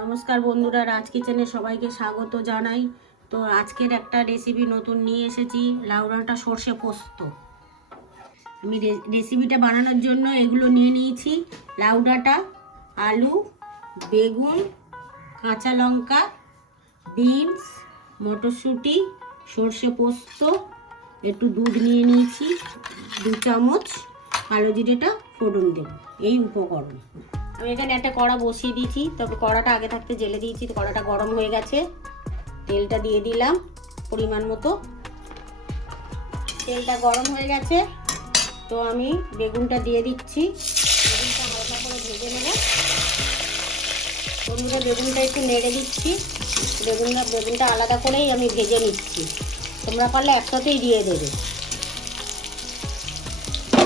নমস্কার বন্ধুরা, রাজ কিচেনে সবাইকে স্বাগত জানাই। তো আজকের একটা রেসিপি নতুন নিয়ে এসেছি, লাউ ডাঁটা সর্ষে পোস্ত। আমি রেসিপিটা বানানোর জন্য এগুলো নিয়ে নিয়েছি: লাউ ডাঁটা, আলু, বেগুন, কাঁচা লঙ্কা, বিনস, মটরশুঁটি, সর্ষে পোস্ত, একটু দুধ নিয়ে নিয়েছি, 2 চামচ, কালো জিরেটা ফোড়ন দেব। এই উপকরণ। আমি এখানে একটা কড়া বসিয়ে দিয়েছি, তবে কড়াটা আগে থাকতে জেলে দিয়েছি। তো কড়াটা গরম হয়ে গেছে, তেলটা দিয়ে দিলাম পরিমাণ মতো। তেলটা গরম হয়ে গেছে, তো আমি বেগুনটা দিয়ে দিচ্ছি। বেগুনটা হালকা করে ভেজে নেব। বন্ধুরা, বেগুনটা একটু নেড়ে দিচ্ছি। বেগুনটা আলাদা করেই আমি ভেজে নিচ্ছি, তোমরা পারলে একসাথেই দিয়ে দেবে।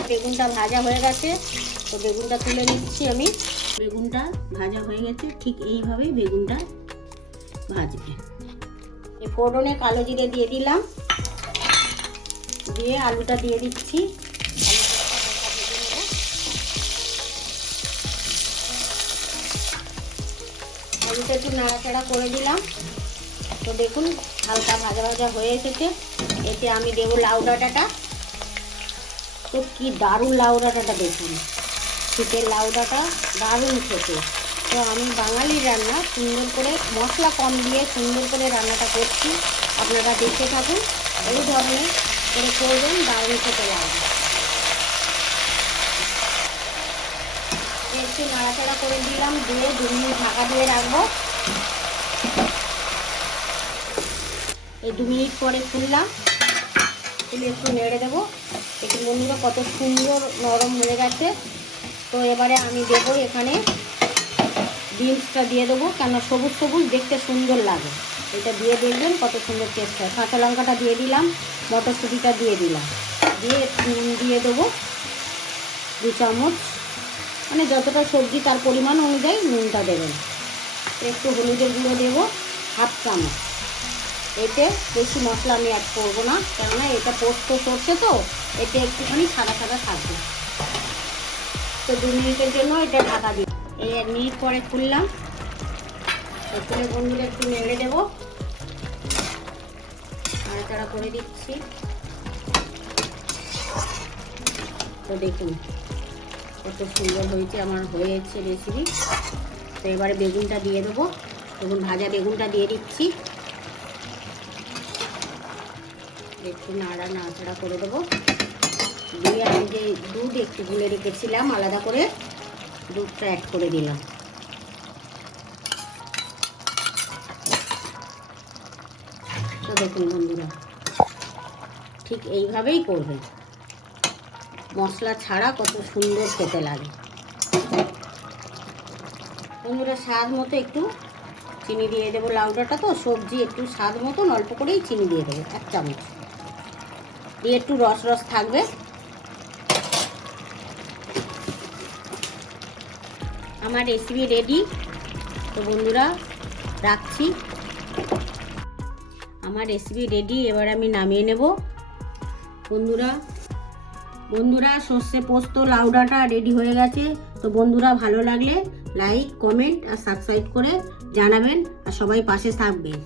বেগুনটা ভাজা হয়ে গেছে, তো বেগুনটা তুলে নিচ্ছি আমি। বেগুনটা ভাজা হয়ে গেছে, ঠিক এইভাবেই বেগুনটা ভাজবে। এই ফোড়নে কালো জিরে দিয়ে দিলাম, দিয়ে আলুটা দিয়ে দিচ্ছি। আলুটা একটু নাড়াচাড়া করে দিলাম। তো দেখুন হালকা ভাজা ভাজা হয়ে এসেছে। এতে আমি দেবো লাউ ডাঁটাটা। তো কি দারুণ লাউ ডাঁটাটা দেখুন, শীতের লাউ ডাঁটা দারুণ খেতে। তো আমি বাঙালির রান্না সুন্দর করে মশলা কম দিয়ে সুন্দর করে রান্নাটা করছি, আপনারা দেখতে থাকুন। এই ধরনের করে করবেন, দারুণ খেতে লাগবে। একটু নাড়াচাড়া করে দিলাম, দিয়ে 2 মিনিট ঢাকা দিয়ে রাখবো। এই 2 মিনিট পরে খুললাম, খুলে একটু নেড়ে দেবো। একটু বন্ধুরা কত সুন্দর নরম হয়ে গেছে। তো এবারে আমি দেবো এখানে বিনসটা দিয়ে দেবো, কেন সবুজ সবুজ দেখতে সুন্দর লাগে। এটা দিয়ে দেখবেন কত সুন্দর টেস্ট হয়। কাঁচা লঙ্কাটা দিয়ে দিলাম, মটরশুঁটিটা দিয়ে দিলাম, দিয়ে নুন দিয়ে দেবো 2 চামচ, মানে যতটা সবজি তার পরিমাণ অনুযায়ী নুনটা দেবেন। একটু হলুদের গুঁড়ো দেবো 1/2 চামচ। এতে বেশি মশলা আমি অ্যাড করবো না, কেননা এটা পোস্ত সরষে, তো এতে একটুখানি সাদা সাদা থাকবে। তো 2 মিনিটের জন্য এটা ঢাকা দিই। এই 1 মিনিট পরে খুললাম। খুলে বন্ধুরা একটু নেড়ে দেবো, নাড়াচাড়া করে দিচ্ছি। তো দেখুন কত সুন্দর হয়েছে, আমার হয়েছে রেসিপি। তো এবারে বেগুনটা দিয়ে দেবো। দেখুন ভাজা বেগুনটা দিয়ে দিচ্ছি, একটু নাড়াচাড়া করে দেবো। দিয়ে আমি যে দুধ একটু গুলে রেখেছিলাম আলাদা করে, দুধটা অ্যাড করে দিলাম। তো দেখুন বন্ধুরা, ঠিক এইভাবেই করবেন, মশলা ছাড়া কত সুন্দর খেতে লাগে। বন্ধুরা, স্বাদ মতো একটু চিনি দিয়ে দেবো। লাউ ডাঁটা তো সবজি, একটু স্বাদ মতন অল্প করেই চিনি দিয়ে দেবো 1 চামচ, দিয়ে একটু রস রস থাকবে। আমার রেসিপি রেডি। তো বন্ধুরা রাখছি, আমার রেসিপি রেডি। এবার আমি নামিয়ে নেব। বন্ধুরা সর্ষে পোস্ত লাউ ডাঁটা রেডি হয়ে গেছে। তো বন্ধুরা ভালো লাগলে লাইক, কমেন্ট আর সাবস্ক্রাইব করে জানাবেন, আর সবাই পাশে থাকবেন।